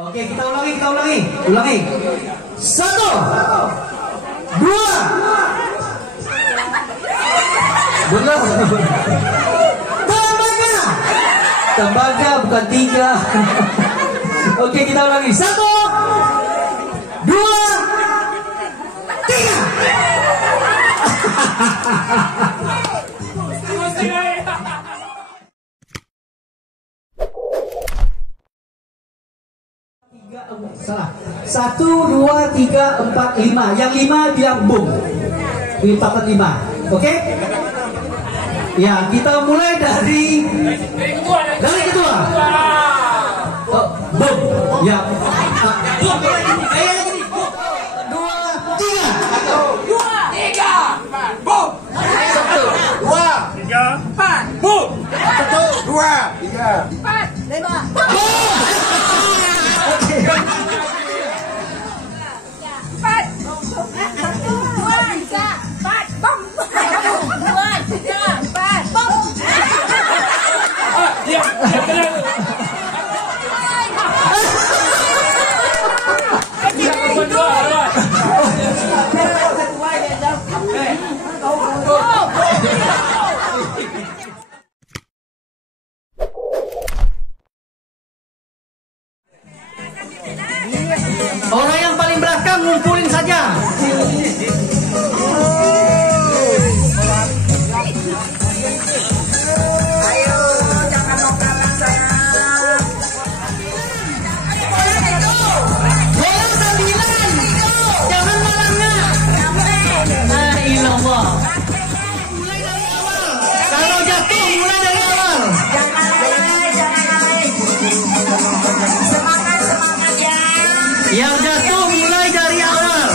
Oke, kita ulangi. 1, 2. Benar. Tembaga bukan 3. Oke, kita ulangi. 1, 2, 3. Salah. 1, 2, 3, 4, 5. Yang 5 bilang boom. Ditetapkan 5. Oke? Ya, kita mulai dari kedua. Oh, boom. Ya. 2, 3. Boom. 1, 2, 3, 4. Boom. 1, 2, 3, 4, 5. Boom. Oke. 4. 1. Orang yang paling belakang ngumpulin saja. Ayo, jangan mau kalah sayang. Bola 9. Jangan malangnya. La ilallah. Mulai dari awal. Kalau jatuh mulai dari awal. Jangan lari. Semangat ya. Yang jatuh mulai dari awal.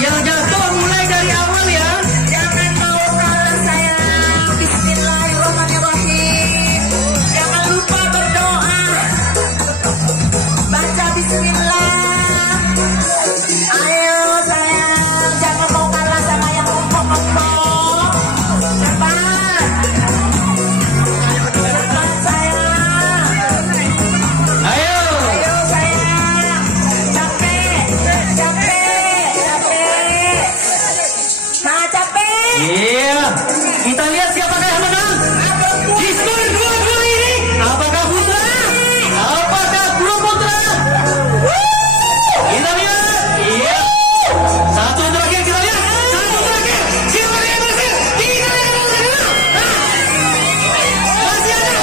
Yang jatuh mulai dari awal ya. Jangan mau kalah sayang. Bismillahirrahmanirrahim. Jangan lupa berdoa. Baca bismillah. Ayo sayang, jangan mau kalah sama yang ompong-ompong. Cepat. Cepat sayang. Ayo. Ayo sayang. Capek. Nah, capek. Iya. Kita lihat siapakah yang menang. Di skor 2-2 ini. Apakah Putra? Apakah belum Putra? Kita lihat. Iya. Satu terakhir kita lihat. Satu terakhir. Siapa yang berhasil? Tiga yang berhasil. Masih ada.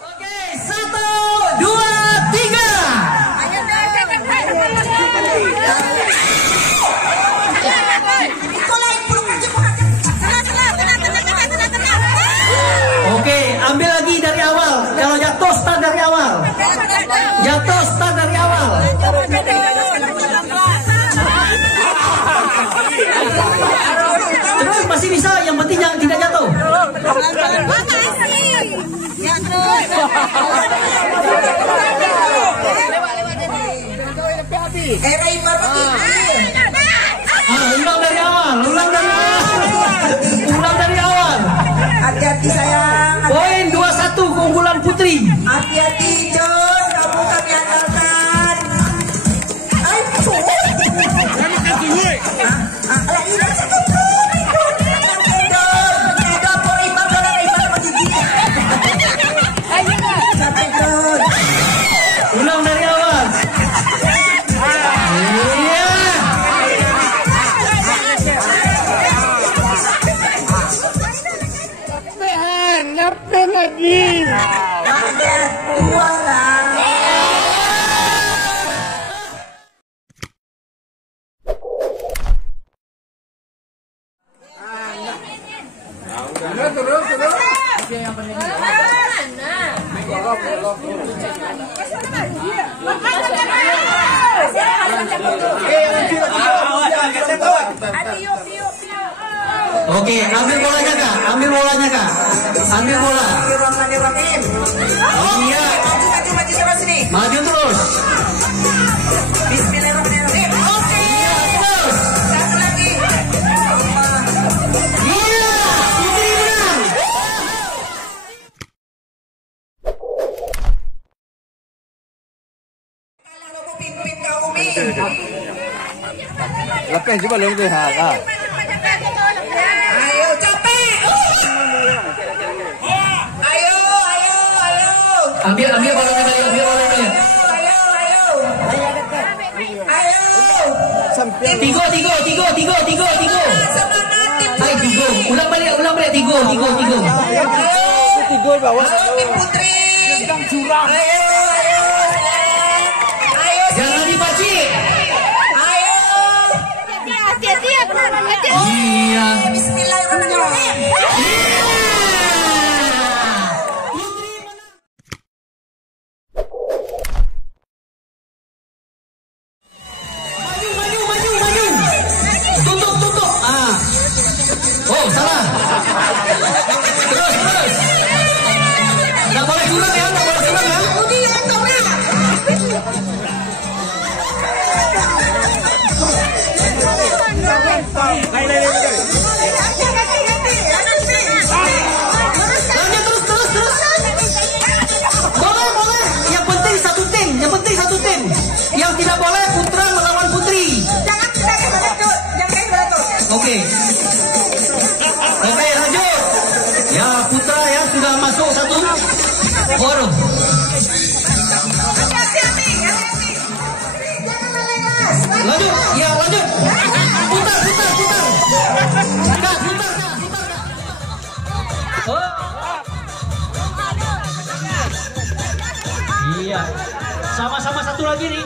Oke, 1, 2, 3. Oke, ambil lagi dari awal. Kalau jatuh start dari awal. Jatuh start dari awal. Terus masih bisa, yang penting jangan tidak jatuh. Ulang dari awal. Ulang dari awal. Hati-hati sayang. Poin 2-1 keunggulan Putri. Hati-hati John, kamu kami andalkan. Ay, Ulang dari awal. Iya. Nape lagi? ada suara. Oke, ambil bolanya Kak. Ambil bola. Bismillahirrahmanirrahim. Iya. Maju sana sini. Maju terus. Bismillahirrahmanirrahim. Oke. Terus. Lepas coba lebih ha. Ayo capek. Ayo. Ambil bolanya tadi, ambil bolanya. Ayo. Tigo. Hai tigo. Ulang balik tigo. Tiga bawah. Halo Tim Putri. Sedang curang. Ayo. Jangan dipaci. Ayo. Hati-hati ya, beneran hati-hati. Iya. Bismillahirrahmanirrahim. Maju. Tutup. Ah. Oh, salah. Terus. Nggak boleh curang ya. Lanjut terus. Boleh. Yang penting satu tim. Yang tidak boleh putra melawan putri. Oke, lanjut. Ya, putra ya sudah masuk satu. Waduh. Lanjut. Putar. Putar. Oh. Iya. Sama-sama satu lagi nih.